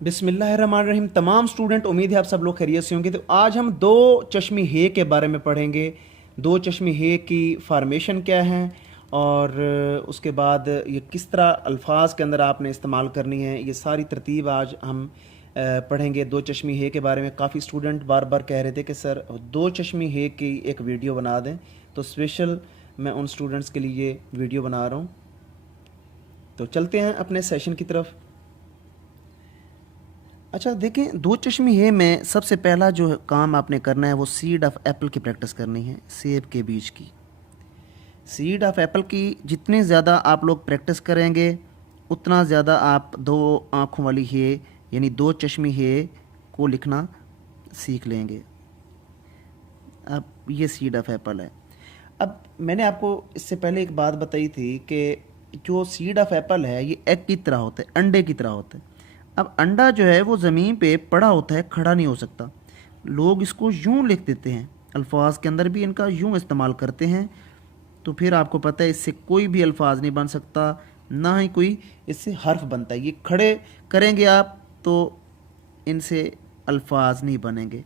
बिस्मिल्लाहिर्रहमानिर्रहीम। तमाम स्टूडेंट, उम्मीद है आप सब लोग खैरियत से होंगे। तो आज हम दो चश्मी हे के बारे में पढ़ेंगे। दो चश्मी हे की फार्मेशन क्या है और उसके बाद ये किस तरह अल्फाज के अंदर आपने इस्तेमाल करनी है, ये सारी तरतीब आज हम पढ़ेंगे। दो चश्मी हे के बारे में काफ़ी स्टूडेंट बार बार कह रहे थे कि सर दो चश्मी हे की एक वीडियो बना दें, तो स्पेशल मैं उन स्टूडेंट्स के लिए ये वीडियो बना रहा हूँ। तो चलते हैं अपने सेशन की तरफ। अच्छा देखें, दो चश्मी है में सबसे पहला जो काम आपने करना है वो सीड ऑफ एप्पल की प्रैक्टिस करनी है, सेब के बीज की। सीड ऑफ एप्पल की जितनी ज़्यादा आप लोग प्रैक्टिस करेंगे उतना ज़्यादा आप दो आँखों वाली है यानी दो चश्मी है को लिखना सीख लेंगे। अब ये सीड ऑफ एप्पल है। अब मैंने आपको इससे पहले एक बात बताई थी कि जो सीड ऑफ एप्पल है ये एग की तरह होता है, अंडे की तरह होता है। अब अंडा जो है वो ज़मीन पे पड़ा होता है, खड़ा नहीं हो सकता। लोग इसको यूं लिख देते हैं, अल्फाज के अंदर भी इनका यूं इस्तेमाल करते हैं। तो फिर आपको पता है इससे कोई भी अल्फाज नहीं बन सकता, ना ही कोई इससे हर्फ बनता है। ये खड़े करेंगे आप तो इनसे अल्फाज नहीं बनेंगे,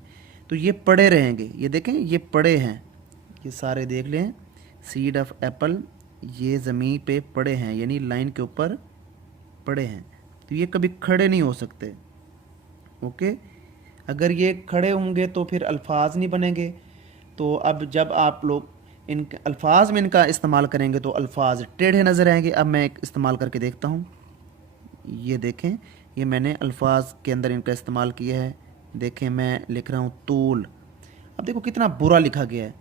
तो ये पड़े रहेंगे। ये देखें, ये पड़े हैं, ये सारे देख लें। सीड ऑफ एप्पल ये ज़मीन पे पड़े हैं यानी लाइन के ऊपर पड़े हैं, तो ये कभी खड़े नहीं हो सकते। ओके, अगर ये खड़े होंगे तो फिर अल्फाज नहीं बनेंगे। तो अब जब आप लोग इन अल्फाज में इनका इस्तेमाल करेंगे तो अल्फाज टेढ़े नज़र आएंगे। अब मैं एक इस्तेमाल करके देखता हूँ। ये देखें, ये मैंने अल्फाज के अंदर इनका इस्तेमाल किया है। देखें, मैं लिख रहा हूँ तूल। अब देखो कितना बुरा लिखा गया है,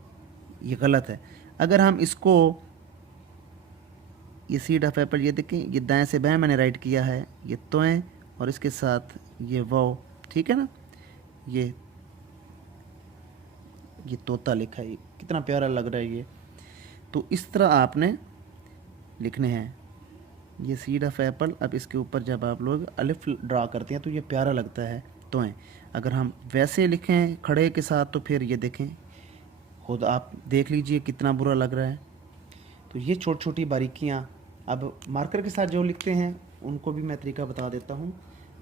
ये गलत है। अगर हम इसको, ये सीड ऑफ एप्पल, ये देखें, ये दाएं से बाएं मैंने राइट किया है, ये तोएं और इसके साथ ये वाव, ठीक है ना। ये तोता लिखा है, ये कितना प्यारा लग रहा है ये। तो इस तरह आपने लिखने हैं ये सीड ऑफ एप्पल। अब इसके ऊपर जब आप लोग अलिफ ड्रा करते हैं तो ये प्यारा लगता है, तोएं। अगर हम वैसे लिखें खड़े के साथ तो फिर ये देखें, खुद आप देख लीजिए कितना बुरा लग रहा है। तो ये छोटी छोटी बारीकियाँ। अब मार्कर के साथ जो लिखते हैं उनको भी मैं तरीका बता देता हूँ।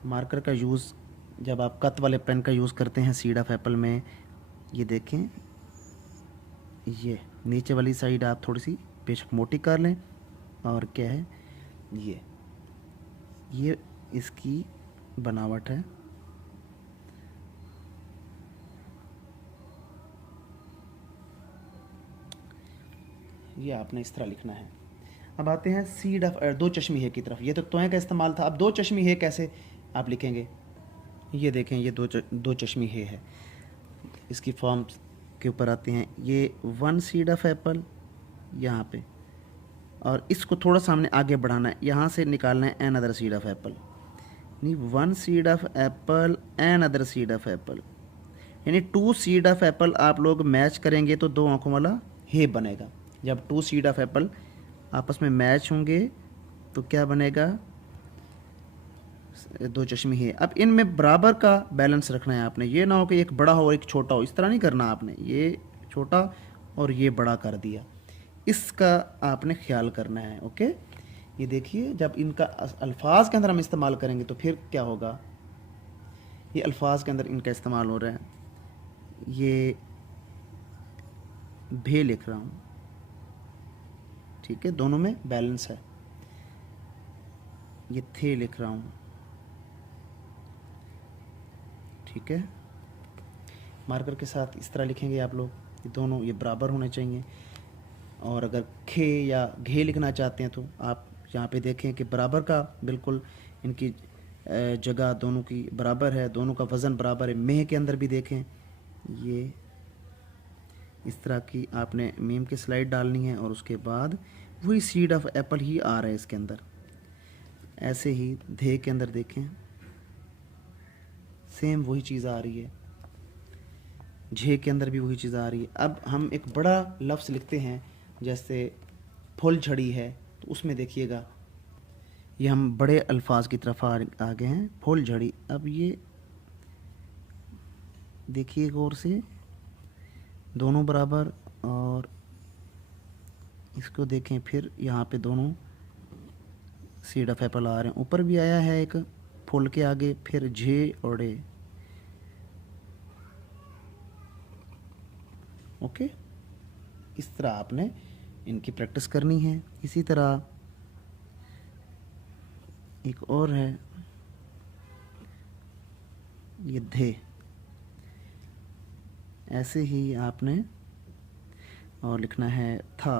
मार्कर का यूज़ जब आप कत वाले पेन का यूज़ करते हैं सीड ऑफ एप्पल में, ये देखें, ये नीचे वाली साइड आप थोड़ी सी बेशक मोटी कर लें। और क्या है, ये इसकी बनावट है। ये आपने इस तरह लिखना है। अब आते हैं सीड ऑफ दो चश्मी है की तरफ। ये तो तोय का इस्तेमाल था, अब दो चश्मी है कैसे आप लिखेंगे। ये देखें, ये दो चश्मी है। इसकी फॉर्म के ऊपर आते हैं। ये वन सीड ऑफ एप्पल यहाँ पे, और इसको थोड़ा सामने आगे बढ़ाना है, यहाँ से निकालना है another seed of apple. नहीं, one seed of apple another seed of apple, यानी टू सीड ऑफ एप्पल आप लोग मैच करेंगे तो दो आंखों वाला हे बनेगा। जब टू सीड ऑफ एप्पल आपस में मैच होंगे तो क्या बनेगा, दो चश्मी है। अब इनमें बराबर का बैलेंस रखना है आपने। ये ना हो कि एक बड़ा हो और एक छोटा हो, इस तरह नहीं करना आपने। ये छोटा और ये बड़ा कर दिया, इसका आपने ख्याल करना है। ओके, ये देखिए, जब इनका अल्फाज के अंदर हम इस्तेमाल करेंगे तो फिर क्या होगा। ये अल्फाज के अंदर इनका इस्तेमाल हो रहा है। ये भे लिख रहा हूँ, ठीक है, दोनों में बैलेंस है। ये थे लिख रहा हूँ, ठीक है। मार्कर के साथ इस तरह लिखेंगे आप लोग, ये दोनों ये बराबर होने चाहिए। और अगर खे या घे लिखना चाहते हैं तो आप यहाँ पे देखें कि बराबर का बिल्कुल इनकी जगह दोनों की बराबर है, दोनों का वज़न बराबर है। मेह के अंदर भी देखें, ये इस तरह की आपने मीम की स्लाइड डालनी है और उसके बाद वही सीड ऑफ एप्पल ही आ रहा है इसके अंदर। ऐसे ही धे के अंदर देखें, सेम वही चीज़ आ रही है। झे के अंदर भी वही चीज़ आ रही है। अब हम एक बड़ा लफ्ज़ लिखते हैं, जैसे फुल झड़ी है, तो उसमें देखिएगा ये हम बड़े अल्फाज की तरफ आ गए हैं, फुल झड़ी। अब ये देखिए गौर से, दोनों बराबर, और इसको देखें फिर यहाँ पे दोनों सीड ऑफ एप्पल आ रहे हैं। ऊपर भी आया है एक फुल के आगे फिर झे और ए। ओके, इस तरह आपने इनकी प्रैक्टिस करनी है। इसी तरह एक और है, ये धे। ऐसे ही आपने और लिखना है था,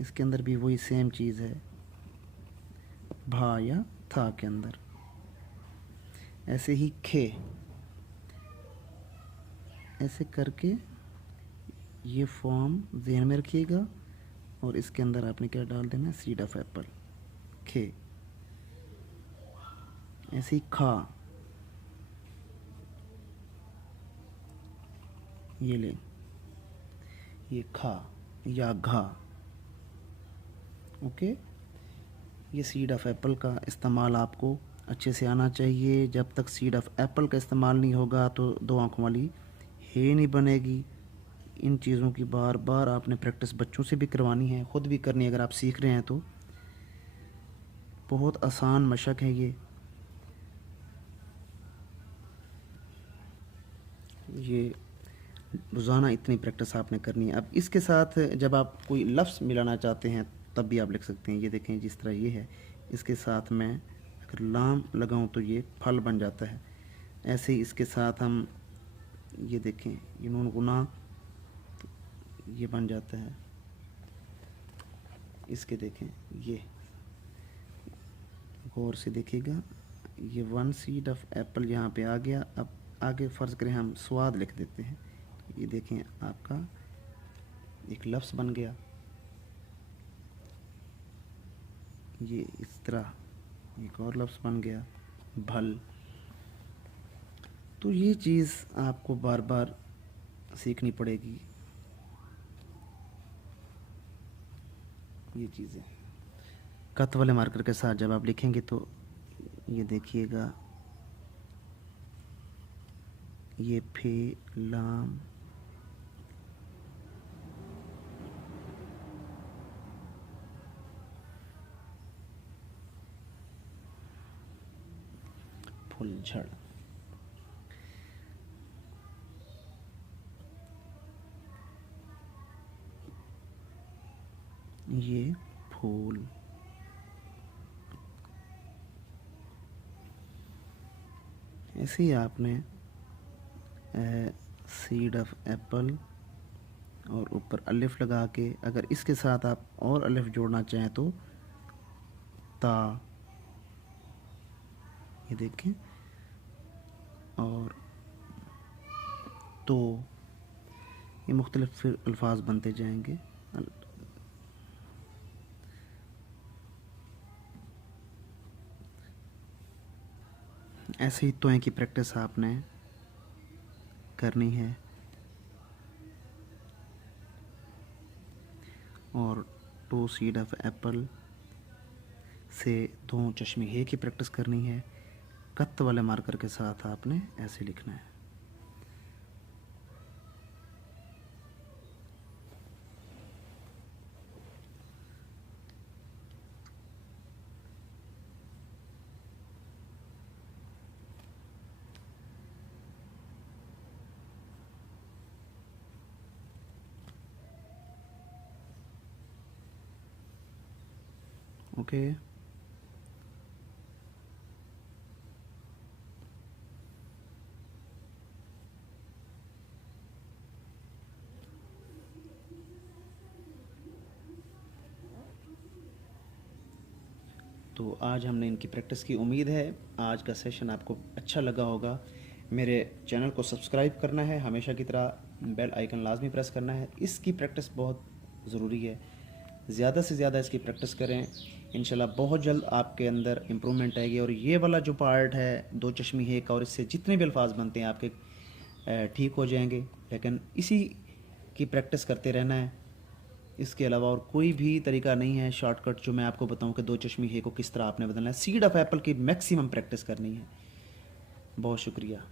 इसके अंदर भी वही सेम चीज़ है, भा या था के अंदर। ऐसे ही खे, ऐसे करके ये फॉर्म ज़हन में रखिएगा और इसके अंदर आपने क्या डाल देना है, सीड ऑफ एप्पल, खे। ऐसे ही खा, ये ले, ये खा या घा। ओके, ये सीड ऑफ एप्पल का इस्तेमाल आपको अच्छे से आना चाहिए। जब तक सीड ऑफ एप्पल का इस्तेमाल नहीं होगा तो दो आंखों वाली हे नहीं बनेगी। इन चीज़ों की बार बार आपने प्रैक्टिस बच्चों से भी करवानी है, ख़ुद भी करनी है। अगर आप सीख रहे हैं तो बहुत आसान मशक है ये रोज़ाना इतनी प्रैक्टिस आपने करनी है। अब इसके साथ जब आप कोई लफ्ज़ मिलाना चाहते हैं तब भी आप लिख सकते हैं। ये देखें, जिस तरह ये है, इसके साथ मैं अगर लाम लगाऊं तो ये फल बन जाता है। ऐसे ही इसके साथ हम ये देखें, ये नून गुना, तो ये बन जाता है। इसके देखें, ये गौर से देखिएगा, ये वन सीड ऑफ एप्पल यहाँ पे आ गया। अब आगे फ़र्ज़ करें हम स्वाद लिख देते हैं, ये देखें आपका एक लफ्ज़ बन गया। ये इस तरह एक और लफ्ज़ बन गया, भल। तो ये चीज़ आपको बार बार सीखनी पड़ेगी, ये चीज़ें। कत वाले मार्कर के साथ जब आप लिखेंगे तो ये देखिएगा, ये फे लाम, फुलझड़, ये फूल। ऐसे ही आपने सीड ऑफ एप्पल और ऊपर अलिफ लगा के, अगर इसके साथ आप और अलिफ जोड़ना चाहें तो ता, ये देखें, और तो, ये मुख्तलिफ फिर अल्फाज बनते जाएंगे। ऐसे ही तोएं की प्रैक्टिस आपने करनी है और टू सीड ऑफ एप्पल से दो चश्मे हे की प्रैक्टिस करनी है। कत्त वाले मार्कर के साथ आपने ऐसे लिखना है। ओके, तो आज हमने इनकी प्रैक्टिस की। उम्मीद है आज का सेशन आपको अच्छा लगा होगा। मेरे चैनल को सब्सक्राइब करना है, हमेशा की तरह बेल आइकन लाजमी प्रेस करना है। इसकी प्रैक्टिस बहुत ज़रूरी है, ज़्यादा से ज़्यादा इसकी प्रैक्टिस करें। इंशाल्लाह बहुत जल्द आपके अंदर इम्प्रूवमेंट आएगी। और ये वाला जो पार्ट है दो चश्मी हे का, और इससे जितने भी अल्फाज बनते हैं आपके ठीक हो जाएंगे। लेकिन इसी की प्रैक्टिस करते रहना है, इसके अलावा और कोई भी तरीका नहीं है शॉर्टकट जो मैं आपको बताऊं कि दो चश्मी हे को किस तरह आपने बदलना है। सीड ऑफ एप्पल की मैक्सिमम प्रैक्टिस करनी है। बहुत शुक्रिया।